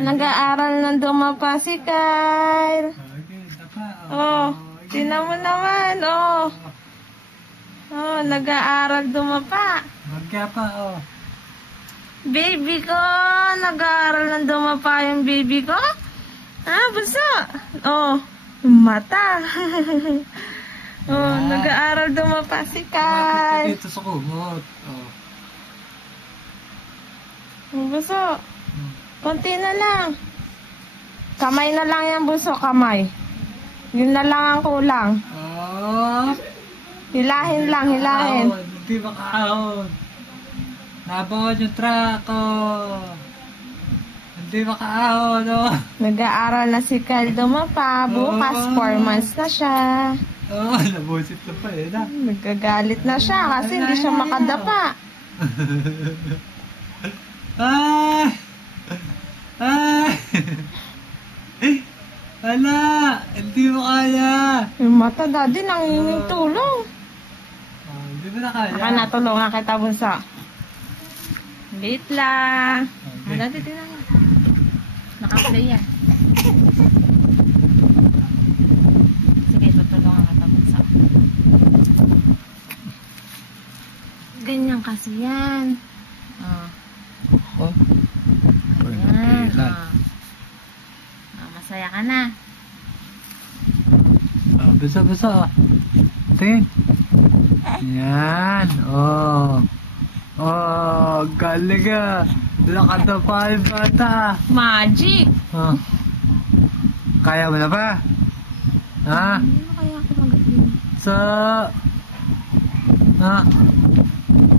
Nag-aaral ng dumapa si Kyle. Okay, dapa. Oh, tingnan mo naman, oh. Oh, nag-aaral dumapa. Magka pa, oh. Baby ko, nag-aaral ng dumapa yung baby ko. Ah, buso. Oh, mata. Oh, nag-aaral dumapa si Kyle. Dito sa kumot. Oh. Buso. Konti na lang. Kamay na lang yan, buso, kamay. Yun na lang ang kulang. Oh. Hilahin lang, hilahin. Hindi makaahon. Nabawad yung truck, oh. Hindi makaahon, oh. Nag-aaral na si Kyle dumapa. Bukas, 4 months na siya. Oh, nabusit na pa eh, na. Nagagalit na siya kasi hindi siya makadapa. Ay! Ay! Wala! Hindi mo kaya! Yung mata, daddy, nanginging tulong. Oh, hindi mo na kaya. Baka natulungan kita, bunso. Wait lang. Okay. Ah, daddy, tingnan mo. Nakaplay yan. Sige, tutulungan kita, bunso. Ganyan kasi yan. Oh. Oh. Ayan. Oh. Oh, masaya ka na. Oh, basa. Tingin. Yan. Oh. Oh, galing ka. Lakad na pa yung bata. Magic! Oh. Kaya mo na ba? Ha? Hindi mo kaya ako magaling. Sa... Ha?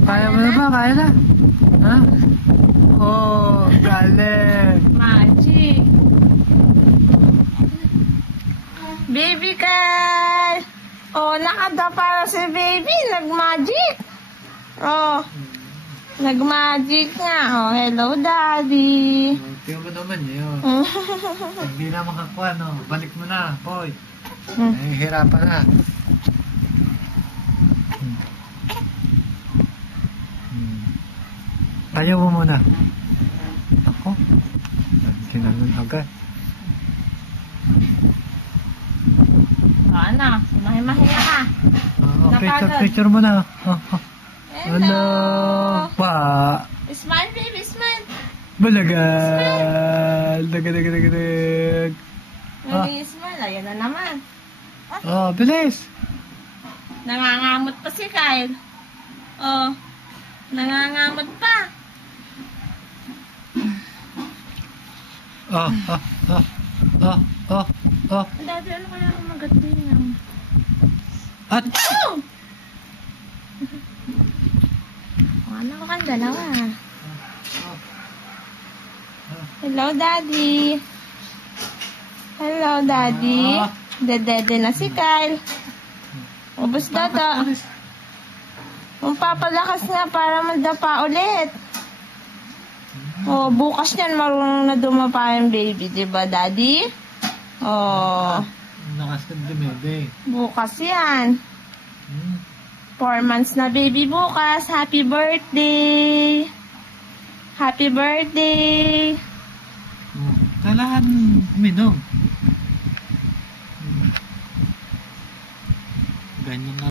Kaya mo na ba? Kaya na? Ha? Oh, galing. Magic! Baby Kyle! Oh, nakadapa na si baby. Nag-magic. Oh, nag-magic nga. Oh, hello, daddy. Tingnan mo naman yun. Hindi na makakuha, no? Balik mo na, boy. Hirapan na. Tayo mo muna. Ako? Tinanong agad. Ano? Mahimahiya ka. Picture mo na. Hello. Pa. Smile, baby, smile. Balagal. Daga. Smile. Ayan na naman. Oh, bilis. Nangangamot pa si Kyle. Oh, nangangamot pa. Dati, ano kaya akong magating? At Ano ka dalawa? Hello, daddy. Hello, daddy. Dedede na si Kyle. Ubus na to. Papalakas nga para madapa ulit. Oh, bukas niyan marunong na dumapa yung baby, diba, daddy? Oh, Nakas ka dumede. bukas yan. 4 months na baby bukas. Happy birthday! Happy birthday! Kailangan minom. Ganyan nga.